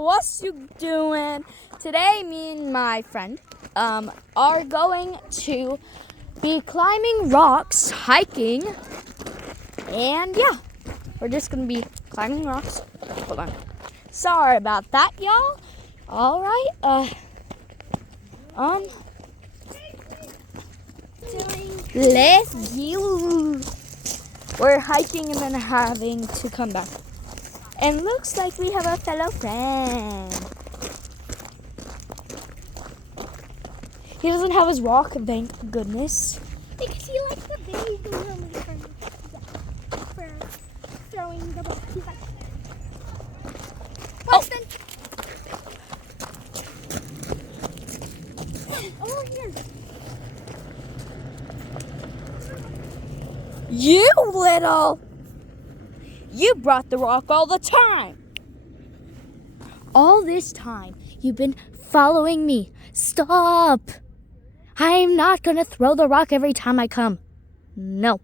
What's you doing? Today, me and my friend are going to be climbing rocks, hiking, and yeah, we're just gonna be climbing rocks. Hold on. Sorry about that, y'all. All right. Let's go. We're hiking and then having to come back. And looks like we have a fellow friend. He doesn't have his rock, thank goodness. Because he likes the big normally for throwing the ball. He's like, Weston! Oh, here. You little! You brought the rock all the time. All this time, you've been following me. Stop! I'm not gonna throw the rock every time I come. No.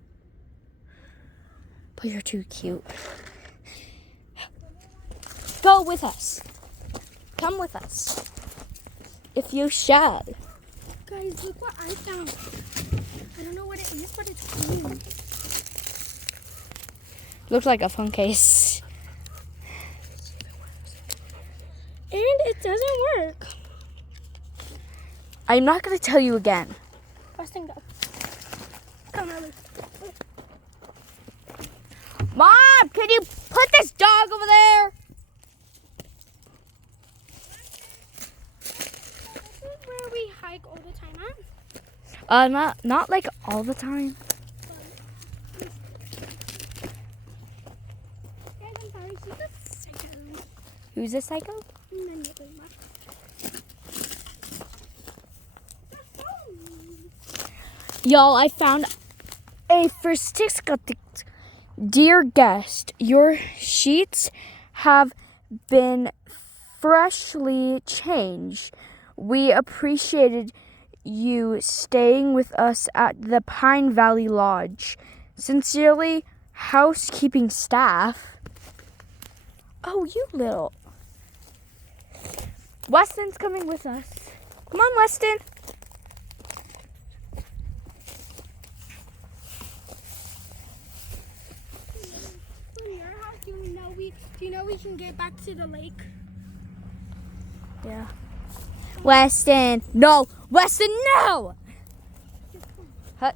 But you're too cute. Go with us. Come with us. If you shall. Guys, look what I found. I don't know what it is, but it's green. Looks like a phone case. And it doesn't work. I'm not gonna tell you again. Weston, go. Come on, Mom, can you put this dog over there? This is where we hike all the time, huh? Not like all the time. Guys, I'm sorry, she's a psycho. Who's a psycho? Y'all, I found a certificate. Dear guest, your sheets have been freshly changed. We appreciated you staying with us at the Pine Valley Lodge. Sincerely, housekeeping staff. Oh, you little. Weston's coming with us. Come on, Weston. Do you know we can get back to the lake? Yeah. Weston, no! Weston, no! Oh.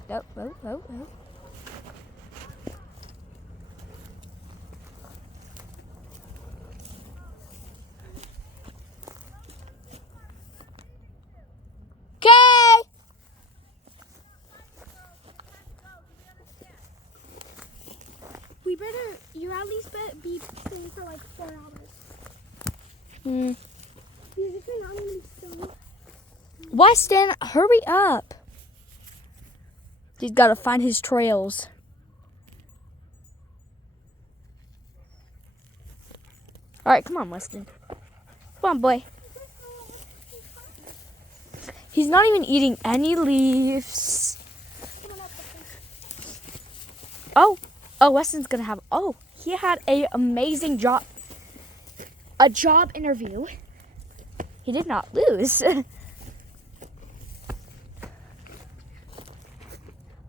Okay. We better, you at least be staying for like 4 hours. Hmm. Because if you're not going to be so... Weston, hurry up. He's got to find his trails. All right, come on, Weston. Come on, boy. He's not even eating any leaves. Oh, Weston's going to have... Oh, he had an amazing job. A job interview. He did not lose.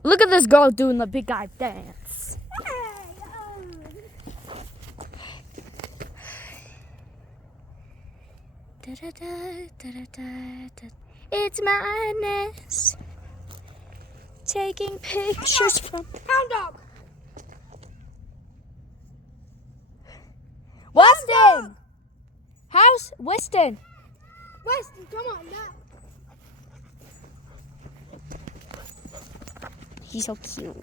Look at this girl doing the big guy dance. It's madness. Taking pictures from Hound dog! Weston. House Weston. Weston, come on now. He's so cute.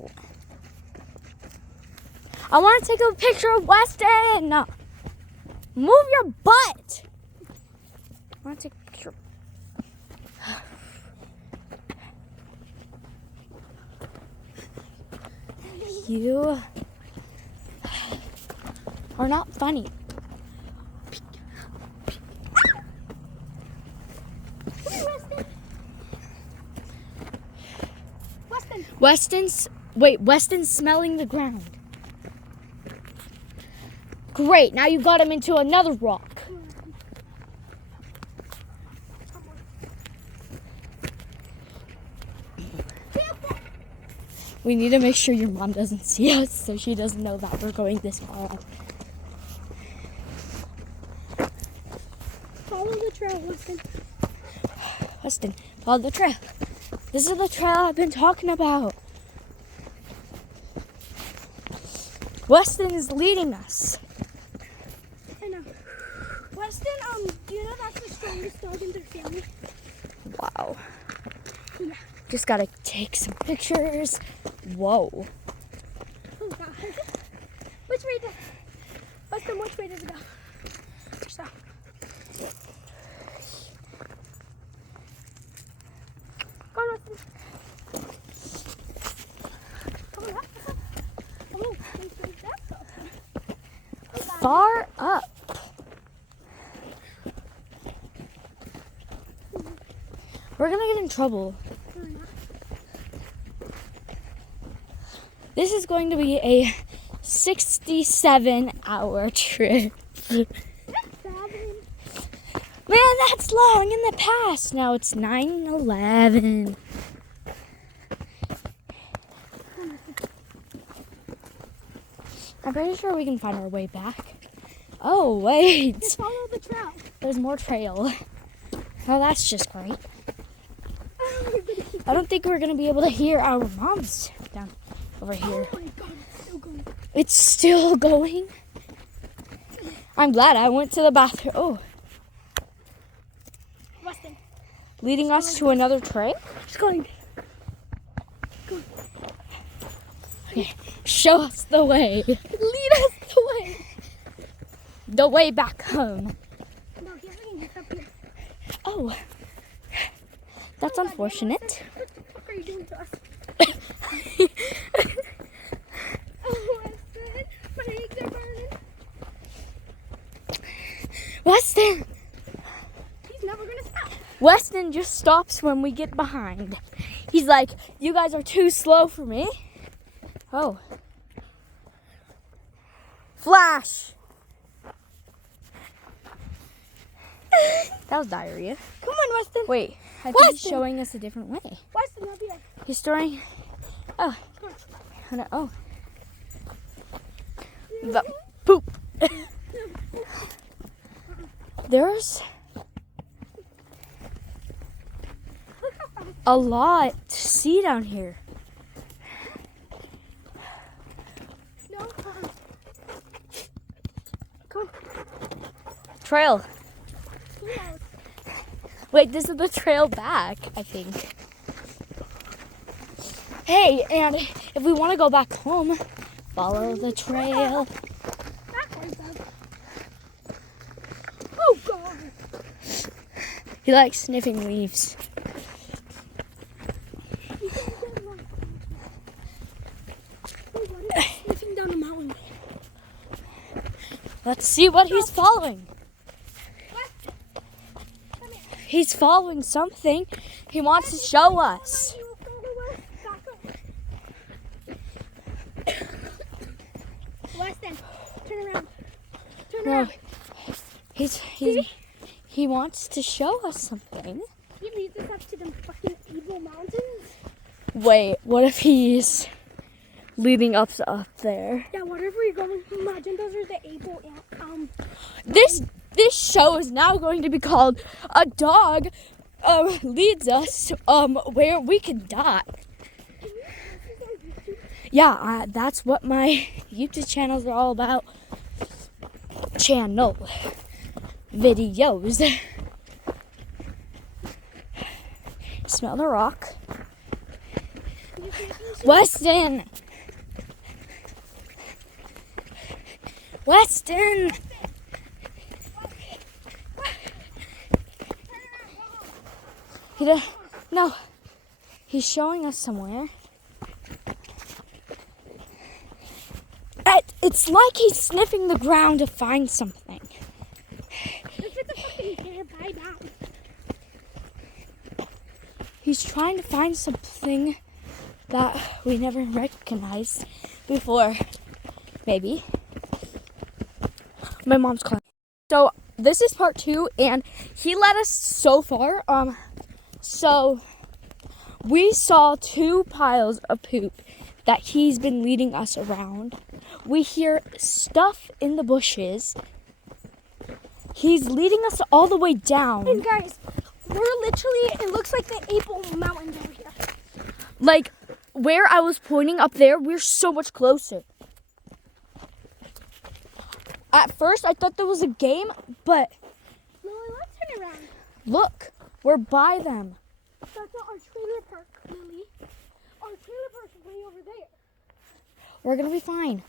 I want to take a picture of Weston. Move your butt. I want to take a picture. You are not funny. Weston's smelling the ground. Great, now you got him into another rock. We need to make sure your mom doesn't see us so she doesn't know that we're going this far out. Follow the trail, Weston. Weston, follow the trail. This is the trail I've been talking about. Weston is leading us. I know. Weston, do you know that's the strongest dog in their family? Wow. Yeah. Just gotta take some pictures. Whoa. Oh God. Which way does Weston? Which way does it go? Stop. Go on, Weston. Come on, Weston. Oh, where's that go? Oh, God. Far up. We're gonna get in trouble. This is going to be a 67-hour trip. Man, that's long in the past. Now it's 9:11. I'm pretty sure we can find our way back. Oh, wait. Just follow the trail. There's more trail. Oh, that's just great. I don't think we're going to be able to hear our moms down over here. Oh my God, it's still going. It's still going? I'm glad I went to the bathroom. Oh, Weston, leading us to another trail? it's going. Okay, show us the way. Lead us the way. The way back home. No, he's bringing us up here. Oh, that's Oh, God, unfortunate. What the fuck are you doing to us? Oh, Weston, my legs are burning. Weston! He's never gonna stop. Weston just stops when we get behind. He's like, you guys are too slow for me. Oh. Flash! That was diarrhea. Come on, Weston. Wait, I think he's Weston! showing us a different way. Weston, up here. He's throwing. Oh. No, oh. The poop. There's a lot to see down here. No, Come on. Trail. Who knows? Wait, this is the trail back, I think. Hey, and if we want to go back home, follow the trail. Backwards, though. Oh, God. He likes sniffing leaves. You can't get one. Oh, what is he sniffing down a mountain? Let's see what he's following. Weston, come here. He's following something. He wants to show us. You go away. Back up. Weston, turn around. Turn No, around. he wants to show us something. He leads us up to the fucking evil mountains. Wait, what if he's leading up there? Yeah, whatever you're going. Imagine those are the evil This show is now going to be called "A Dog Leads Us Where We Can Die." Yeah, that's what my YouTube channels are all about. Channel videos. Smell the rock. Weston! Weston! No, he's showing us somewhere. It's like he's sniffing the ground to find something. If it's a fucking bear, bye down. He's trying to find something that we never recognized before. Maybe. My mom's calling. So this is part 2, and he led us so far. So we saw 2 piles of poop that he's been leading us around. We hear stuff in the bushes. He's leading us all the way down. And guys, we're literally, it looks like the April Mountains over here. Like, where I was pointing up there, we're so much closer. At first, I thought there was a game, but Lily, let's turn around. look, we're by them. That's not our trailer park, Lily. Our trailer park's way over there. We're gonna be fine.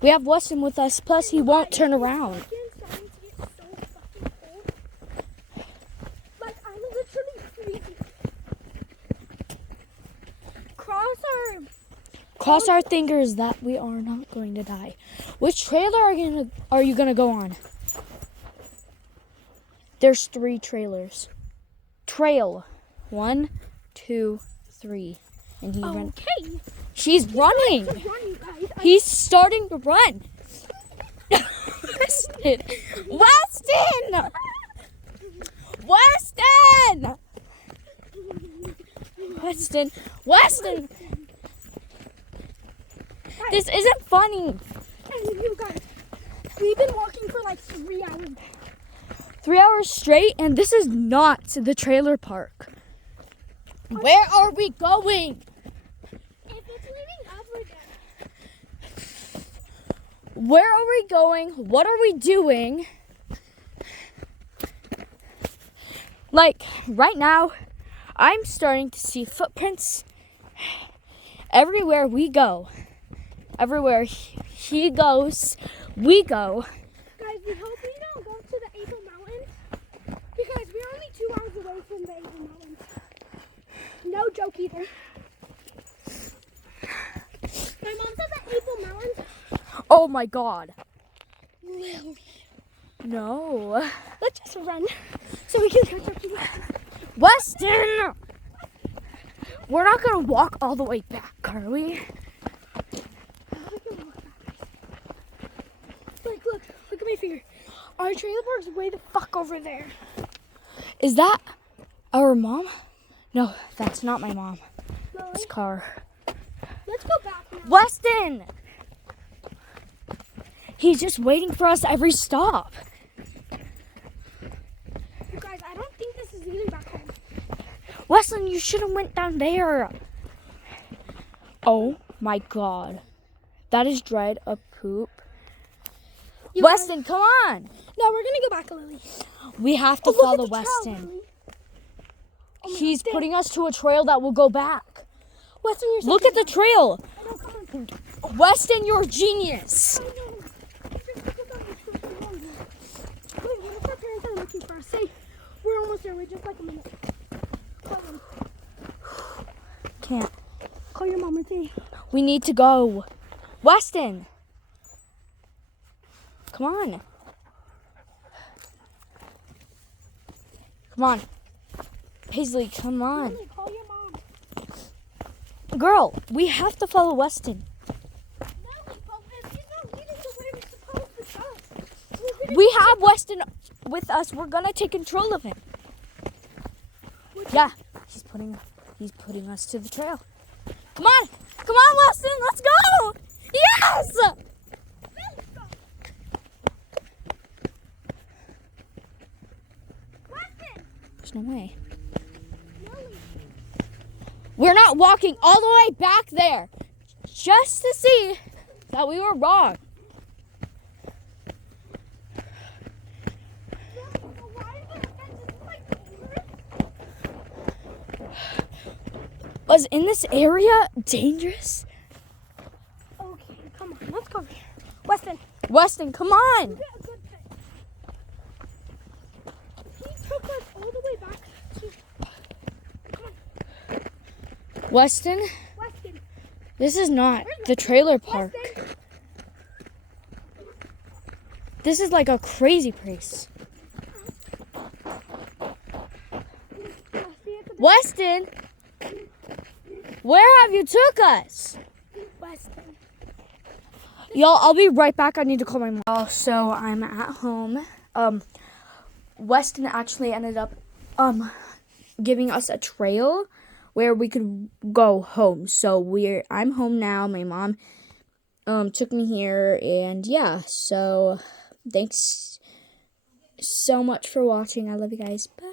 We have Weston with us, plus he won't turn around. It's starting to get so fucking cold. Like, I'm literally freezing. Cross our fingers that we are not going to die. Which trailer are you gonna go on? There's 3 trailers. Trail. 1, 2, 3. And he ran. Okay. She's running. Run, you guys. He's starting to run. Weston! Weston! Weston! Weston! Weston! This isn't funny. And you guys, we've been walking for like 3 hours. 3 hours straight, and this is not the trailer park. Where are we going? If it's leading up, we're dead. Where are we going? What are we doing? Like, right now, I'm starting to see footprints everywhere we go. Everywhere he goes, we go. Guys, we hope we don't go to the April Mountains because we're only 2 hours away from the April Mountains. No joke either. My mom said the April Mountains. Oh my God. Lily. No. Let's just run so we can catch up to you. Weston! We're not gonna walk all the way back, are we? Like, look at my finger. Our trailer park's way the fuck over there. Is that our mom? No, that's not my mom. Lily, It's car. let's go back now. Weston! He's just waiting for us every stop. You guys, I don't think this is leading back home. Weston, you should have went down there. Oh my God. That is dried up poop. You Weston, come on. No, we're gonna go back, Lily. We have to Oh, look follow at the trail, Weston. Lily. Oh my He's God, putting us to a trail that will go back. Weston, you're so Look at the trail. No, come on. Weston, you're a genius. Wait, what if our parents are looking for us? Say, we're almost there. We're just like a minute. Call them. Can't. Call your mom and say, We need to go. Weston. Come on. Come on. Paisley, come on. Lily, call your mom. Girl, we have to follow Weston. Lily, but if he's not leading to where we're supposed to go, we're gonna We have Weston with us. We're gonna take control of him. Yeah, he's putting us to the trail. Come on, Weston, let's go! Yes! Weston! There's no way. Lily. We're not walking all the way back there just to see that we were wrong. Was in this area dangerous? Okay, come on, let's go here. Weston, Weston, come on! get a good pic. He took us all the way back to. Come on, Weston, Weston. this is not the trailer park. Weston. This is like a crazy place. See at the Weston, where have you took us? Weston. Y'all, I'll be right back. I need to call my mom. So I'm at home. Weston actually ended up giving us a trail where we could go home. So I'm home now. My mom took me here, and yeah, so thanks so much for watching. I love you guys. Bye.